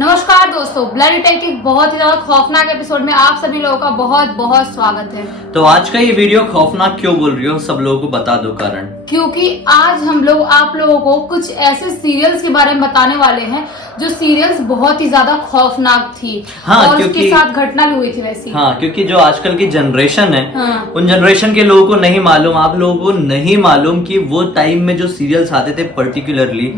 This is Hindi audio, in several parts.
नमस्कार दोस्तों, ब्लड अटैक के बहुत ही ज्यादा खौफनाक एपिसोड में आप सभी लोगों का बहुत बहुत स्वागत है। तो आज का ये वीडियो खौफनाक क्यों बोल रही हो, सब लोगों को बता दो कारण। क्योंकि आज हम लोग आप लोगों को कुछ ऐसे सीरियल्स के बारे में बताने वाले हैं जो सीरियल्स बहुत ही ज्यादा खौफनाक थी। हाँ, और उसके साथ घटना भी हुई थी वैसी। हाँ, क्योंकि जो आजकल की जनरेशन है, हाँ। उन जनरेशन के लोगों को नहीं मालूम, आप लोगों को नहीं मालूम कि वो टाइम में जो सीरियल्स आते थे पर्टिकुलरली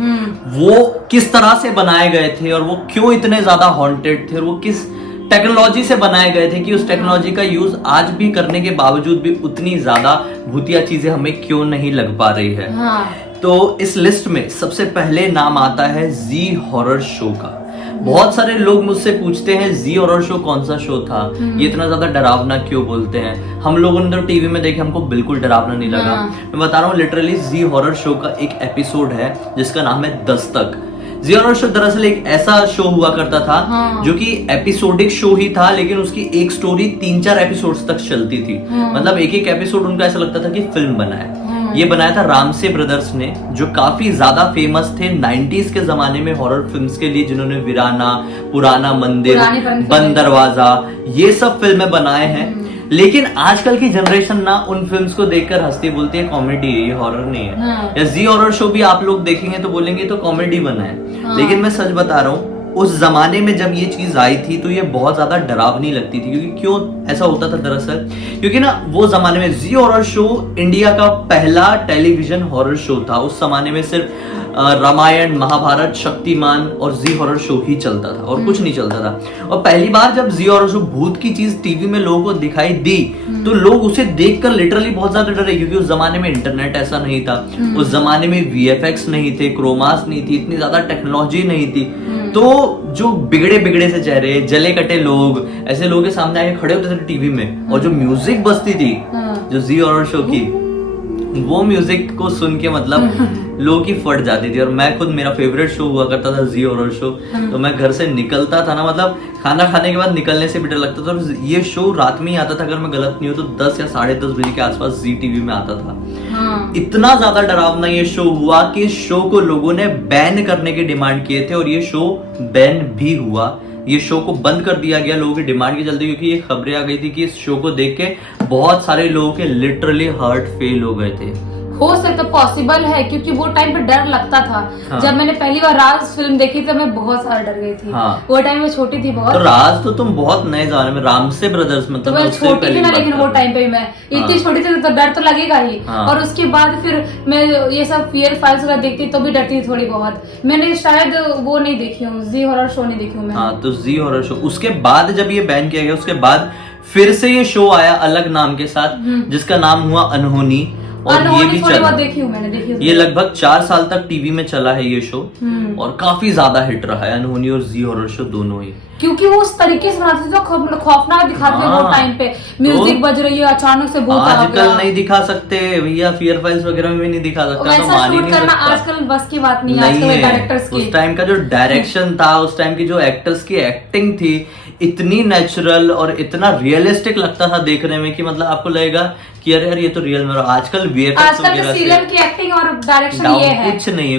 वो किस तरह से बनाए गए थे और वो क्यों इतने ज्यादा हॉन्टेड थे और वो किस टेक्नोलॉजी से बनाए गए थे कि उस टेक्नोलॉजी का यूज आज भी करने के बावजूद भी उतनी ज्यादा भूतिया चीजें हमें क्यों नहीं लग पा रही है। हाँ। तो इस लिस्ट में सबसे पहले नाम आता है जी हॉरर शो का। बहुत सारे लोग मुझसे पूछते हैं जी हॉरर शो कौन सा शो था, ये इतना ज्यादा डरावना क्यों बोलते हैं। हम लोगों ने तो टीवी में देखे, हमको बिल्कुल डरावना नहीं लगा। मैं बता रहा हूँ, लिटरली जी हॉरर शो का एक एपिसोड है जिसका नाम है दस्तक। जी हॉरर शो दरअसल एक ऐसा शो हुआ करता था जो कि एपिसोडिक शो ही था, लेकिन उसकी एक स्टोरी 3-4 एपिसोड्स तक चलती थी। मतलब एक एक एपिसोड उनका ऐसा लगता था कि फिल्म बना है। ये बनाया था रामसे ब्रदर्स ने, जो काफी ज्यादा फेमस थे 90s के जमाने में हॉरर फिल्म्स के लिए, जिन्होंने वीराना, पुराना मंदिर, बंद दरवाजा, ये सब फिल्में बनाए हैं। लेकिन आजकल की जनरेशन ना उन फिल्म्स को देखकर हंसती, बोलती है कॉमेडी है, ये हॉरर नहीं है। या जी हॉरर शो भी आप लोग देखेंगे तो बोलेंगे तो कॉमेडी बना है। लेकिन मैं सच बता रहा हूँ, उस जमाने में जब ये चीज आई थी तो ये बहुत ज्यादा डरावनी लगती थी। क्योंकि क्यों ऐसा होता था दरअसल, क्योंकि ना वो जमाने में जी हॉरर शो इंडिया का पहला टेलीविजन हॉरर शो था। उस जमाने में सिर्फ रामायण, महाभारत, शक्तिमान और जी हॉरर शो ही चलता था और कुछ नहीं चलता था। और पहली बार जब जी हॉरर शो, भूत की चीज टीवी में लोगों को दिखाई दी तो लोग उसे देखकर लिटरली बहुत ज्यादा डरे। क्योंकि उस जमाने में इंटरनेट ऐसा नहीं था, उस जमाने में वीएफएक्स नहीं थे, क्रोमास नहीं थी, इतनी ज्यादा टेक्नोलॉजी नहीं थी। तो जो बिगड़े से चेहरे, जले कटे लोग, ऐसे लोगों के सामने आके खड़े होते थे टीवी में, और जो म्यूजिक बजती थी जो जी हॉरर शो की, वो म्यूजिक को सुन के मतलब लोगों की फट जाती थी। और मैं खुद, मेरा फेवरेट शो हुआ करता था जी हॉरर शो। तो मैं घर से निकलता था ना, मतलब खाना खाने के बाद निकलने से भी डर लगता था। और ये शो रात में ही आता था, अगर मैं गलत नहीं हूँ तो 10 या 10:30 बजे के आसपास जी टीवी में आता था। इतना ज्यादा डरावना ये शो हुआ कि इस शो को लोगों ने बैन करने की डिमांड किए थे, और ये शो बैन भी हुआ। ये शो को बंद कर दिया गया लोगों की डिमांड की चलते, क्योंकि ये खबरें आ गई थी कि इस शो को देख के बहुत सारे लोगों के लिटरली हार्ट फेल हो गए थे। हो सकता पॉसिबल है, क्योंकि वो टाइम पे डर लगता था। हाँ। जब मैंने पहली बार राज फिल्म देखी तो मैं बहुत सारा डर गई थी। हाँ। वो टाइम में छोटी थी बहुत। तो राज तो तुम बहुत नए जमाने में, रामसे ब्रदर्स मतलब तो मैं छोटी थी ना, लेकिन वो टाइम पे मैं इतनी छोटी थी तो डर तो लगेगा ही। और उसके बाद फिर मैं ये सब फियर फाइल्स वगैरह देखती तो भी डरती थी थोड़ी बहुत। मैंने शायद वो नहीं देखी हूँ, जी हॉरर शो नहीं देखी हूँ मैं। हाँ, तो जी हॉरर शो उसके बाद जब ये बैन किया गया, उसके बाद फिर से ये शो आया अलग नाम के साथ, जिसका नाम हुआ अनहोनी। और ये भी चला, देखी हूँ मैंने, ये लगभग 4 साल तक टीवी में चला है ये शो, और काफी ज्यादा हिट रहा है अनहोनी और जी हॉरर शो दोनों ही। क्योंकि वो उस तरीके से बनाते थे तो खौफनाक दिखाते थे। वो टाइम पे म्यूजिक बज रही है, अचानक से भूत आ गया। आजकल नहीं दिखा सकते भैया, फियर फाइल्स वगैरह में भी नहीं दिखा सकता, तो मान ही नहीं सकता। आजकल बस की बात नहीं है, आजकल डायरेक्टर्स की। उस टाइम का जो डायरेक्शन था, उस टाइम की जो एक्टर्स की एक्टिंग थी, इतनी नेचुरल और इतना रियलिस्टिक लगता था देखने में कि मतलब आपको लगेगा कि अरे यार ये तो रियल में। आजकल वीएफएक्स वगैरह सीरियल की एक्टिंग और डायरेक्शन ये है,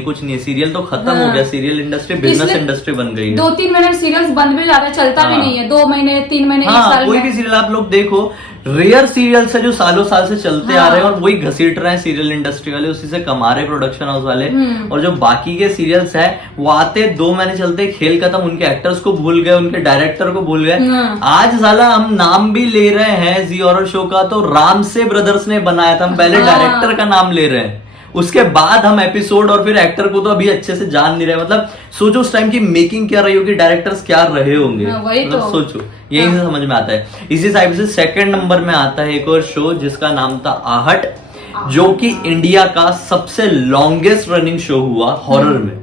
कुछ नहीं है। सीरियल तो खत्म हो गया, सीरियल इंडस्ट्री बिजनेस इंडस्ट्री बन गई है। 2-3 महीने सीरियल्स बंद भी जाता है, चलता भी नहीं है। 2 महीने 3 महीने, 1 साल। कोई भी सीरियल आप लोग देखो, रेयर सीरियल्स है जो सालों साल से चलते आ रहे हैं, और वही घसीट रहे हैं सीरियल इंडस्ट्री वाले, उसी से कमा रहे प्रोडक्शन हाउस वाले। और जो बाकी के सीरियल्स है वो आते 2 महीने चलते, खेल खत्म, उनके एक्टर्स को भूल गए, उनके डायरेक्टर को भूल गए। आज साला हम नाम भी ले रहे हैं जी हॉरर शो का, तो रामसे ब्रदर्स ने बनाया था, हम पहले डायरेक्टर का नाम ले रहे हैं, उसके बाद हम एपिसोड और फिर एक्टर को तो अभी अच्छे से जान नहीं रहे। मतलब सोचो उस टाइम की मेकिंग क्या रही होगी, डायरेक्टर्स क्या रहे होंगे। मतलब सोचो, यही से समझ में आता है। इसी टाइप से सेकंड नंबर में आता है एक और शो जिसका नाम था आहट, जो कि इंडिया का सबसे लॉन्गेस्ट रनिंग शो हुआ हॉरर में।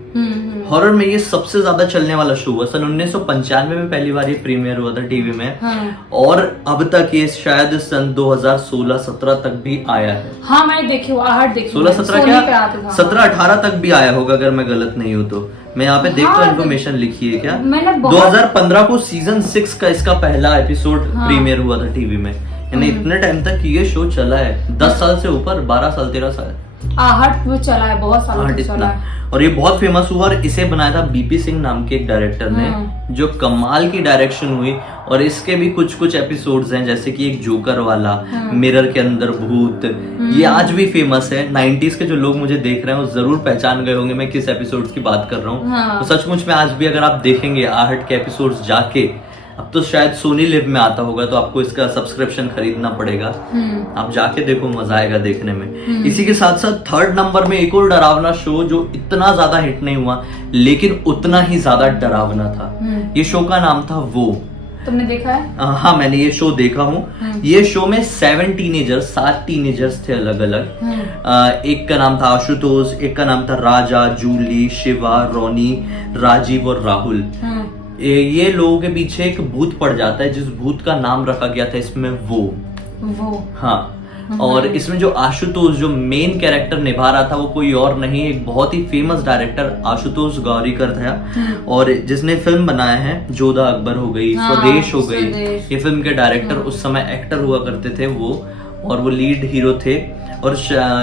हॉरर में ये सबसे ज्यादा चलने वाला शो हुआ। सन 1995 में पहली बार ये प्रीमियर हुआ था टीवी में। और अब तक ये शायद सन 2016-17 तक भी आया है। हाँ, मैंने देखी, आहट देखी। 16-17 क्या, 17-18 तक भी आया होगा अगर मैं गलत नहीं हूँ तो। मैं यहाँ पे देखता हूँ, इन्फॉर्मेशन लिखी है क्या। 2015 को सीजन 6 का इसका पहला एपिसोड प्रीमियर हुआ था टीवी में। यानी इतने टाइम तक ये शो चला है, 10 साल से ऊपर, 12 साल 13 साल आहट वो चला है, बहुत सालों तक चला है। और ये बहुत फेमस हुआ और इसे बनाया था बीपी सिंह नाम के एक डायरेक्टर ने, जो कमाल की डायरेक्शन हुई। और इसके भी कुछ कुछ एपिसोड्स हैं, जैसे कि एक जोकर वाला, मिरर के अंदर भूत, ये आज भी फेमस है। 90s के जो लोग मुझे देख रहे हैं वो जरूर पहचान गए होंगे मैं किस एपिसोड्स की बात कर रहा हूँ। तो सचमुच में आज भी अगर आप देखेंगे आहट के एपिसोड्स जाके, अब तो शायद सोनी लिव में आता होगा तो आपको इसका सब्सक्रिप्शन खरीदना पड़ेगा, आप जाके देखो, मजा आएगा देखने में। इसी के साथ साथ थर्ड नंबर में एक और डरावना शो जो इतना ज्यादा हिट नहीं हुआ लेकिन उतना ही ज्यादा डरावना था। ये शो का नाम था वो। तुमने देखा है? हाँ, मैंने ये शो देखा हूँ। ये शो में 7 टीनेजर्स थे अलग अलग। एक का नाम था आशुतोष, एक का नाम था राजा, जूली, शिवा, रोनी, राजीव और राहुल। ये लोगों के पीछे एक भूत पड़ जाता है, जिस भूत का नाम रखा गया था इसमें वो। हाँ, और इसमें जो आशुतोष जो मेन कैरेक्टर निभा रहा था वो कोई और नहीं, एक बहुत ही फेमस डायरेक्टर आशुतोष गौरीकर था, और जिसने फिल्म बनाया है जोधा अकबर हो गई, स्वदेश हो गई, ये फिल्म के डायरेक्टर उस समय एक्टर हुआ करते थे वो, और वो लीड हीरो थे। और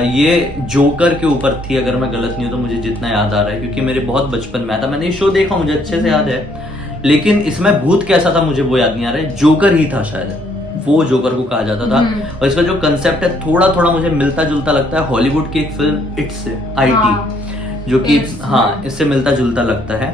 ये जोकर के ऊपर थी अगर मैं गलत नहीं हूं तो, मुझे जितना याद आ रहा है, क्योंकि मेरे बहुत बचपन में आया था, मैंने ये शो देखा, मुझे अच्छे से याद है। लेकिन इसमें भूत कैसा था मुझे वो याद नहीं आ रहा है, जोकर ही था शायद, वो जोकर को कहा जाता था। और इसका जो कंसेप्ट है थोड़ा थोड़ा मुझे मिलता जुलता लगता है हॉलीवुड की एक फिल्म इट्स से, IT, जो कि इससे मिलता जुलता लगता है।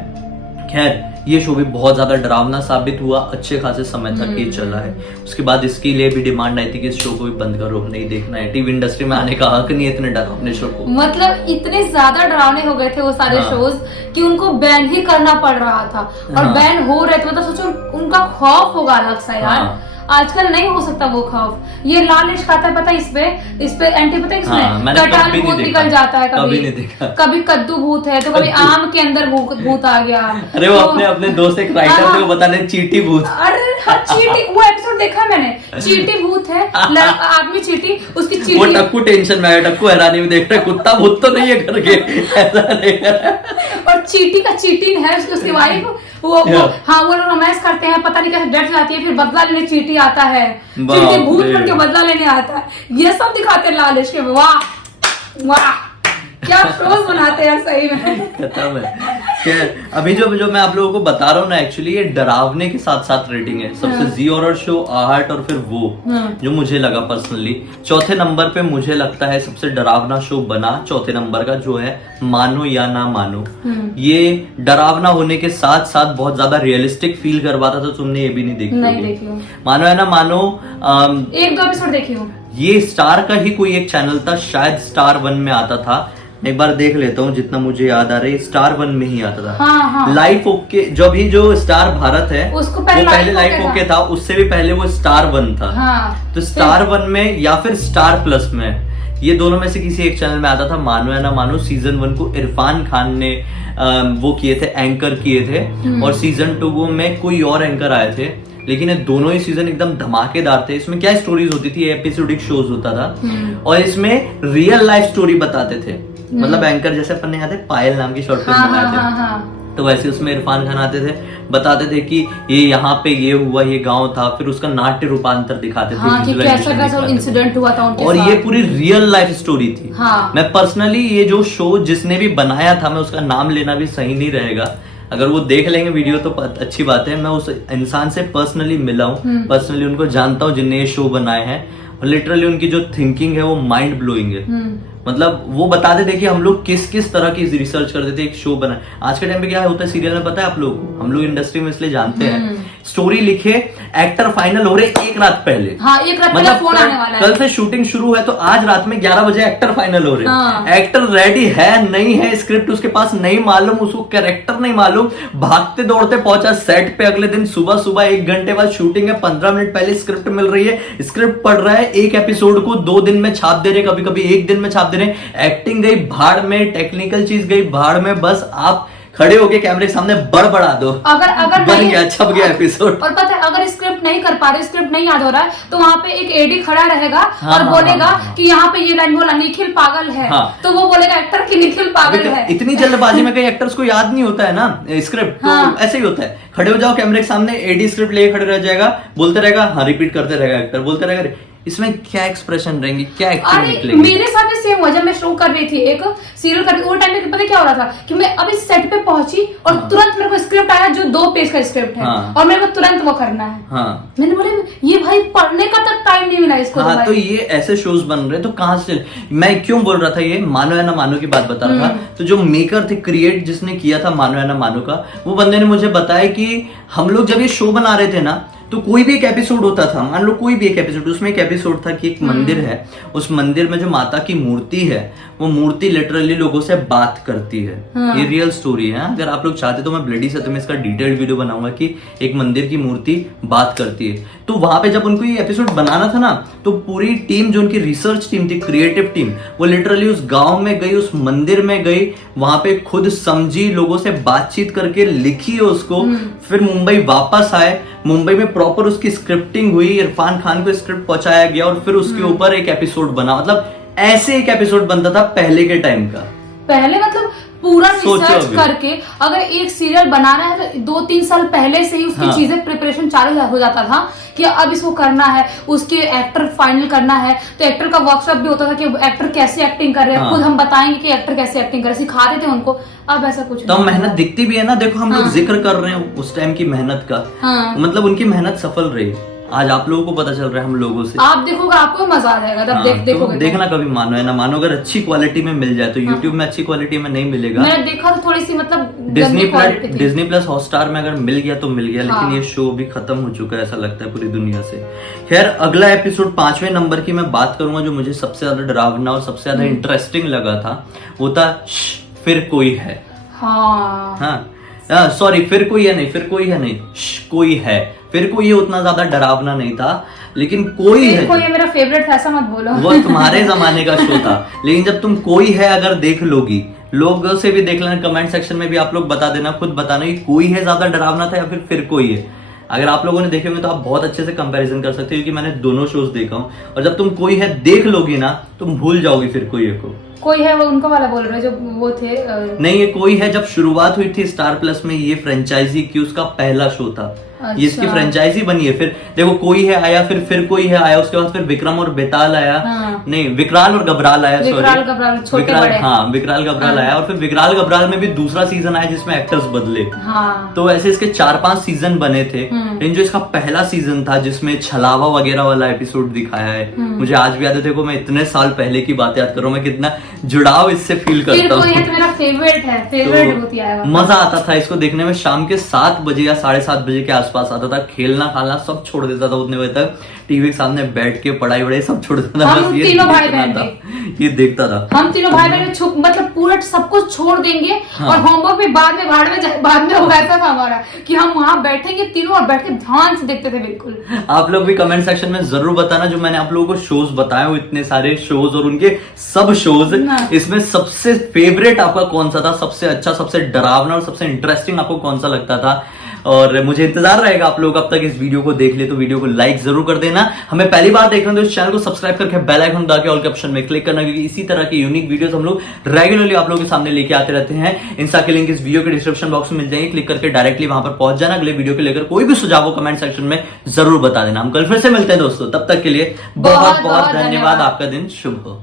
खैर, ये शो भी बहुत ज्यादा डरावना साबित हुआ, अच्छे खासे समय तक ये चला है। उसके बाद इसके लिए भी डिमांड आई थी कि इस शो को भी बंद करो, नहीं देखना है, टीवी इंडस्ट्री में आने का हक नहीं है इतने डरावने शो को। मतलब इतने ज्यादा डरावने हो गए थे वो सारे शोज कि उनको बैन ही करना पड़ रहा था, और बैन हो रहे थे, मतलब सोचो उनका खौफ होगा अलग सा यार। आजकल नहीं हो सकता वो खौफ। ये लालिश खाता है, पता है इस पे एंटी पता है किसने, कटहल भूत निकल जाता है, कभी कद्दू भूत है तो कभी आम के अंदर भूत आ गया। अरे वो अपने दोस्त एक राइटर थे वो बताने चींटी भूत। अरे चींटी, वो एपिसोड देखा मैंने, चींटी भूत है, आदमी चींटी, उसकी चींटी। वो टक्कू टेंशन में है, टक्कू हैरानी में देख रहा है, कुत्ता भूत तो नहीं है करके, ऐसा नहीं। और चींटी का चीटिंग है उसकी वाइफ, वो लोग रोमांस करते हैं, पता नहीं कैसे डट जाती है, फिर बदला लेने चींटी आता है, चींटी भूत बन के बदला लेने आता है, ये सब दिखाते हैं लालिश के। वाह वाह, क्या शोज बनाते हैं सही में। खत्म है। अभी जो मैं आप लोगों को बता रहा हूँ ना, एक्चुअली ये डरावने के साथ साथ रेटिंग है। सबसे जी हॉरर शो आहट, और फिर वो जो मुझे लगा पर्सनली। चौथे नंबर पे मुझे लगता है सबसे डरावना शो बना चौथे नंबर का, जो है मानो या ना मानो। ये डरावना होने के साथ साथ बहुत ज्यादा रियलिस्टिक फील करवाता था। तुमने ये भी नहीं देखी? मानो या ना मानो 1-2 एपिसोड देखी हूँ। ये स्टार का ही कोई एक चैनल था, शायद स्टार 1 में आता था, एक बार देख लेता हूँ, जितना मुझे याद आ रहा है स्टार 1 में ही आता था। लाइफ ओके, जो स्टार भारत है उसको पहले लाइफ ओके था, उससे भी पहले वो स्टार 1 था। तो स्टार 1 में या फिर स्टार प्लस में, ये दोनों में से किसी एक चैनल में आता था मानो या ना मानो। सीजन 1 को इरफान खान ने वो किए थे, एंकर किए थे, और सीजन 2 में कोई और एंकर आए थे, लेकिन ये दोनों ही सीजन एकदम धमाकेदार थे। इसमें क्या स्टोरीज होती थी, एपिसोडिक शोज होता था, और इसमें रियल लाइफ स्टोरी बताते थे। मतलब एंकर जैसे अपन ने याद है पायल नाम की शॉर्ट फिल्म बनाए थे, तो वैसे उसमें इरफान खान आते थे, बताते थे कि ये यहाँ पे ये हुआ, ये गांव था, फिर उसका नाट्य रूपांतर दिखाते थे, कैसा इंसिडेंट हुआ था उनके और साथ। ये पूरी रियल लाइफ स्टोरी थी। मैं पर्सनली ये जो शो जिसने भी बनाया था, मैं उसका नाम लेना भी सही नहीं रहेगा, अगर वो देख लेंगे वीडियो तो अच्छी बात है। मैं उस इंसान से पर्सनली मिला हूँ, पर्सनली उनको जानता हूँ जिनने ये शो बनाए हैं, और लिटरली उनकी जो थिंकिंग है वो माइंड ब्लोइंग है। मतलब वो बताते थे कि हम लोग किस किस तरह की रिसर्च करते थे एक शो बना। आज के टाइम पे क्या होता है सीरियल में, पता है आप लोग को, हम लोग इंडस्ट्री में इसलिए जानते हैं, स्टोरी लिखे, एक्टर फाइनल हो रहे एक रात पहले, एक रात पहले फोन आने वाला है, कल से शूटिंग शुरू है तो आज रात में 11 बजे एक्टर फाइनल हो रहे। एक्टर रेडी है नहीं है, स्क्रिप्ट उसके पास नहीं मालूम, उसको कैरेक्टर नहीं मालूम, भागते दौड़ते पहुंचा सेट पे। अगले दिन सुबह 1 घंटे बाद शूटिंग है, 15 मिनट पहले स्क्रिप्ट मिल रही है, स्क्रिप्ट पढ़ रहा है, एक एपिसोड को 2 दिन में छाप दे रहे, कभी कभी 1 दिन में छाप दे रहे। एक्टिंग गई भाड़ में, टेक्निकल चीज गई भाड़ में, बस आप खड़े होके कैमरे के सामने बड़बड़ा दो, अगर बन गया, छप गया एपिसोड। और पता है अगर स्क्रिप्ट नहीं कर पा रहे, स्क्रिप्ट नहीं याद हो रहा है, तो वहाँ पे एक एडी खड़ा रहेगा और बोलेगा कि यहाँ पे ये लाइन बोला, निखिल पागल है, तो वो बोलेगा एक्टर की निखिल पागल है। इतनी जल्दबाजी में कई एक्टर्स को याद नहीं होता है ना स्क्रिप्ट, तो ऐसे ही होता है, खड़े हो जाओ कैमरे के सामने, एडी स्क्रिप्ट लेके खड़े रह जाएगा, बोलते रहेगा, हाँ रिपीट करते रहेगा, एक्टर बोलते रहेगा, इसमें क्या एक्सप्रेशन रहेंगे, क्या एक्टिंग अरे निकलेगी। मेरे साथ भी सेम हुआ जब मैं शो कर रही थी, एक सीरियल कर रही थी, वो टाइम पे पता क्या हो रहा था कि मैं अभी सेट पे पहुंची और तुरंत मेरे को स्क्रिप्ट आया जो 2 पेज का स्क्रिप्ट है, और मेरे को तुरंत वो करना है। मैंने बोले ये भाई पढ़ने का तक टाइम नहीं मिला इसको। तो ये ऐसे शोज बन रहे, तो कहाँ से चले। मैं क्यों बोल रहा था ये मानो या ना मानो की बात बता रहा था, तो जो मेकर थे, क्रिएट जिसने किया था मानो या ना मानो का, वो बंदे ने मुझे बताया कि हम लोग जब ये शो बना रहे थे ना, तो कोई भी एक एपिसोड होता था, मान लो कोई भी एक एपिसोड, उसमें एक एपिसोड था कि एक मंदिर है, उस मंदिर में जो माता की मूर्ति है, वो मूर्ति लिटरली लोगों से बात करती है। ये रियल स्टोरी है। अगर आप लोग चाहते तो मैं ब्लडी से तुम्हें इसका डिटेल्ड वीडियो बनाऊंगा कि एक मंदिर की मूर्ति बात करती है। तो वहां पे जब उनको ये एपिसोड बनाना था ना, तो पूरी टीम, जो उनकी रिसर्च टीम थी, क्रिएटिव टीम, वो लिटरली उस गांव में गई, उस मंदिर में गई, वहां पे खुद समझी, लोगों से बातचीत करके लिखी है उसको, फिर मुंबई वापस आए, मुंबई में प्रॉपर उसकी स्क्रिप्टिंग हुई, इरफान खान को स्क्रिप्ट पहुंचाया गया और फिर उसके ऊपर एक एपिसोड बना। मतलब ऐसे एक एपिसोड बनता था पहले के टाइम का। पहले मतलब पूरा रिसर्च करके अगर एक सीरियल बनाना है तो 2-3 साल पहले से ही उसकी चीजें प्रिपरेशन चालू हो जाता था कि अब इसको करना है, उसके एक्टर फाइनल करना है, तो एक्टर का वर्कशॉप भी होता था कि एक्टर कैसे एक्टिंग कर रहे हैं, खुद हम बताएंगे कि एक्टर कैसे एक्टिंग कर, सिखाते थे उनको। अब ऐसा कुछ तो मेहनत दिखती भी है ना, देखो हम लोग जिक्र कर रहे हैं उस टाइम की मेहनत का, मतलब उनकी मेहनत सफल रही। आज आप लोगों को पता चल रहा है हम लोगों से, आप देखोगे आपको मजा आ जाएगा तब। देखोगे, देखना कभी मानो है ना मानो, अगर अच्छी क्वालिटी में मिल जाए तो YouTube में अच्छी क्वालिटी में नहीं मिलेगा। मैंने देखा तो थोड़ी सी मतलब डिज्नी प्लस हॉटस्टार में अगर मिल गया तो मिल गया, लेकिन ये शो भी खत्म हो चुका है ऐसा लगता है पूरी दुनिया से। खैर अगला एपिसोड 5वें नंबर की मैं बात करूंगा, जो मुझे सबसे ज्यादा डरावना और सबसे ज्यादा इंटरेस्टिंग लगा था, वो था फिर कोई है। सॉरी, फिर कोई है नहीं, फिर कोई है नहीं, कोई है। फिर कोई ये उतना ज्यादा डरावना नहीं था, लेकिन कोई है, कोई है मेरा फेवरेट था, ऐसा मत बोलो। वो तुम्हारे जमाने का शो था, लेकिन जब तुम कोई है अगर देख लोगी, लोगों से भी देख लेना, कमेंट सेक्शन में भी आप लोग बता देना, खुद बताना कि कोई है ज्यादा डरावना था या फिर कोई है। अगर आप लोगों ने देखे होंगे तो आप बहुत अच्छे से कंपैरिजन कर सकते हो, क्योंकि मैंने दोनों शोज देखा हूँ, और जब तुम कोई है देख लोगी ना, तुम भूल जाओगी फिर कोई है को। कोई है वो उनका वाला बोल रहे हो जो वो थे नहीं, ये कोई है जब शुरुआत हुई थी स्टार प्लस में, ये फ्रेंचाइजी की उसका पहला शो था। ये इसकी फ्रेंचाइजी बनी है। फिर देखो कोई है आया, फिर कोई है आया, उसके बाद फिर विक्रम और बेताल आया, नहीं विकराल और घबराल आया, विकराल घबराल आया, और फिर विकराल घबराल में भी दूसरा सीजन आया जिसमें एक्टर्स बदले। तो ऐसे इसके 4-5 सीजन बने थे, लेकिन जो इसका पहला सीजन था जिसमें छलावा वगैरह वाला एपिसोड दिखाया है, मुझे आज भी याद है। देखो मैं इतने साल पहले की बात याद करूं, मैं कितना जुड़ाव इससे फील करता हूँ। मेरा फेवरेट है, फेवरेट मजा आता था इसको देखने में। शाम के 7 बजे या 7:30 बजे के आसपास आता था, खेलना खाना सब छोड़ देता था उतने बजे तक, टीवी के सामने बैठ के पढ़ाई वढ़ाई सब छोड़ देता था, हम तीनों भाई बहन ये देखता था। हम तीनों भाई बहन मतलब पूरा सब कुछ छोड़ देंगे, और होमवर्क भी बाद में हो गया था हमारा कि हम वहां बैठेंगे तीनों और बैठ के ध्यान से देखते थे। बिल्कुल आप लोग भी कमेंट सेक्शन में जरूर बताना, जो मैंने आप लोगों को शोज बताए हो, इतने सारे शोज और उनके सब शोज, इसमें सबसे फेवरेट आपका कौन सा था, सबसे अच्छा, सबसे डरावना और सबसे इंटरेस्टिंग आपको कौन सा लगता था। और मुझे इंतजार रहेगा आप लोग कब तक इस वीडियो को देख ले, तो वीडियो को लाइक जरूर कर देना। हमें पहली बार देख रहे हो तो इस चैनल को सब्सक्राइब करके बेल आइकन दबा के ऑल के ऑप्शन में क्लिक करना, क्योंकि इसी तरह की यूनिक वीडियोस हम लोग रेगुलरली आप लोगों के सामने लेके आते रहते हैं। इंस्टा के लिंक इस वीडियो के डिस्क्रिप्शन बॉक्स में मिल जाएंगे, क्लिक करके डायरेक्टली वहां पर पहुंच जाना। अगले वीडियो को लेकर कोई भी सुझाव हो कमेंट सेक्शन में जरूर बता देना। हम कल फिर से मिलते हैं दोस्तों, तब तक के लिए बहुत बहुत धन्यवाद। आपका दिन शुभ हो।